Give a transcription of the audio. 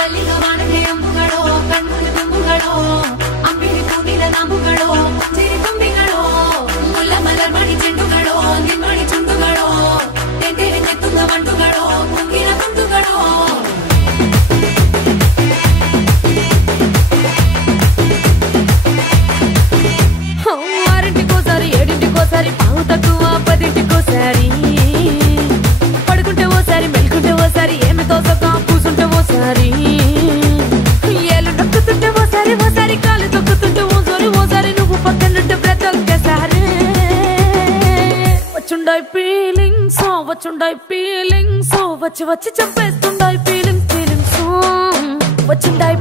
ಮಲ್ಲಿಗ ವಾಣಕ್ಕೆ ಅಂಬುಗಳೋ ಕಣ್ಣುಗಳು ತುಂಬುಗಳೋ ಅಂಬಿರಿ ಕೂಡಿದ ನಂಬುಗಳೋ ಚಿರಿ ತುಂಬಿಗಳೋ ಮುಲ್ಲ ಮಲರ್ ಮಣಿ ಚೆಂಡುಗಳೋ ನಿಮ್ಮಣಿ ಚುಂಡುಗಳೋ ತೆಂದೇರಿ ತೆತ್ತುಂಗ ಬಂಡುಗಳೋ ಮುಂಗಿನ ತುಂಡುಗಳೋ ఆరింటికోసారి ఏడింటికోసారి పావు తక్కువ పదింటికోసారి పడుకుంటే ఓసారి మెలుకుంటే ఓసారి ఏమి తోసక కూసుంటే ఓసారి ఏళ్ళు నొక్కుతుంటే ఓసారి ఓసారి కాలు తొక్కుతుంటే ఓసారి నువ్వు పక్కనుంటే బ్రతొక్కేసారి వచ్చుండాయి ఫీలింగ్స్ వచ్చి వచ్చి చంపేస్తుండాయి ఫీలింగ్స్ వచ్చిండాయి